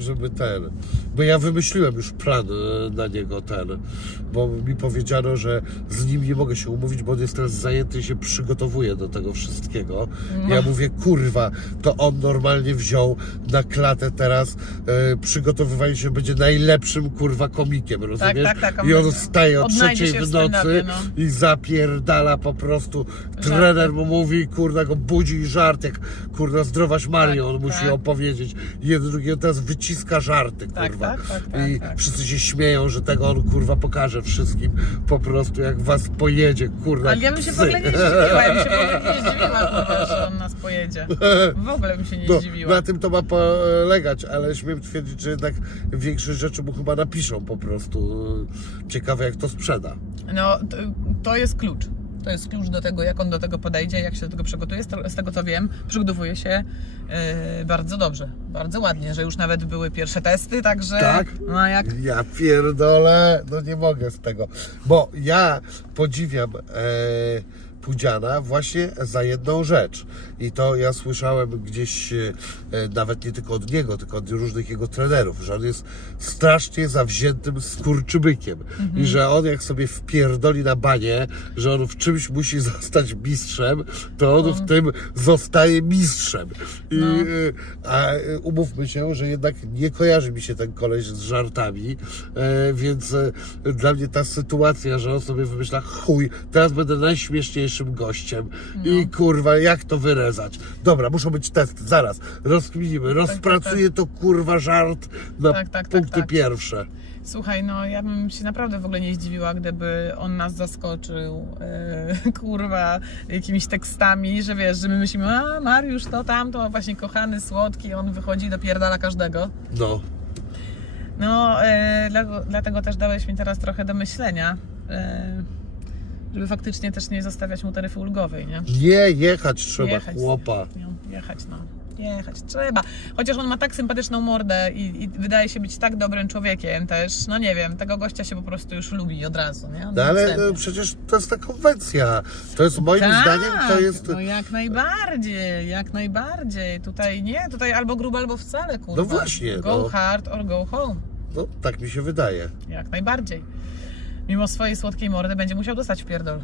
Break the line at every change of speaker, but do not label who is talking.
żeby ten. Bo ja wymyśliłem już plan e, na niego ten, bo mi powiedziano, że z nim nie mogę się umówić, bo on jest teraz zajęty i się przygotowuje do tego wszystkiego.
No.
Ja mówię, kurwa, to on normalnie wziął na klatę teraz e, przygotowywanie się, będzie najlepszym kurwa komikiem, rozumiesz?
tak, tak, on
I on wstaje o trzeciej
w
nocy
no.
i zapierdala po prostu. Trener mu mówi, kurna go budzi i żart, jak kurna zdrowaś Mario,
Tak,
on musi
tak.
opowiedzieć. Jeden drugiego teraz wyciska żarty,
Tak,
kurwa.
tak, tak, tak,
I
tak.
wszyscy się śmieją, że tego on kurwa pokaże wszystkim po prostu, jak was pojedzie, kurwa.
Ale ja bym się w ogóle nie zdziwiła, ja bym się w ogóle nie zdziwiła, kurwa, że on nas pojedzie. W ogóle bym się nie
No,
zdziwiła.
na tym to ma polegać, ale śmiem twierdzić, że jednak większość rzeczy mu chyba napiszą po prostu. Ciekawe jak to sprzeda.
No, to, to jest klucz. To jest klucz do tego, jak on do tego podejdzie, jak się do tego przygotuje. Z tego co wiem, przygotowuje się e, bardzo dobrze, bardzo ładnie, że już nawet były pierwsze testy, także
Tak?
no jak
Ja pierdolę, no nie mogę z tego. Bo ja podziwiam e, Pudziana właśnie za jedną rzecz. I to ja słyszałem gdzieś e, nawet nie tylko od niego, tylko od różnych jego trenerów, że on jest strasznie zawziętym skurczybykiem. I że on jak sobie wpierdoli na banie, że on w czymś musi zostać mistrzem, to on w tym zostaje mistrzem. I,
No.
e, a e, umówmy się, że jednak nie kojarzy mi się ten koleś z żartami, więc dla mnie ta sytuacja, że on sobie wymyśla, chuj, teraz będę najśmieszniejszym gościem i
No.
kurwa, jak to wyrezać? Dobra, muszą być testy, zaraz, rozkminimy, rozpracuję to kurwa żart na
Tak, tak, tak,
punkty
tak.
pierwsze.
Słuchaj, no ja bym się naprawdę w ogóle nie zdziwiła, gdyby on nas zaskoczył, e, kurwa, jakimiś tekstami, że wiesz, że my myślimy, a Mariusz to tamto, właśnie kochany, słodki, on wychodzi i dopierdala każdego.
No,
No, e, dlatego, dlatego też dałeś mi teraz trochę do myślenia, e, żeby faktycznie też nie zostawiać mu taryfy ulgowej, nie?
nie jechać trzeba,
Jechać.
chłopa.
No, jechać, no. Jechać trzeba. Chociaż on ma tak sympatyczną mordę i, i wydaje się być tak dobrym człowiekiem też. No nie wiem, tego gościa się po prostu już lubi od razu, nie?
No ale no, przecież to jest ta konwencja. To jest moim
Tak,
zdaniem, to jest...
No jak najbardziej, jak najbardziej. Tutaj nie, tutaj albo grubo, albo wcale, kurwa.
No właśnie,
Go
no.
hard or go home.
No, tak mi się wydaje.
Jak najbardziej. Mimo swojej słodkiej mordy będzie musiał dostać w pierdol.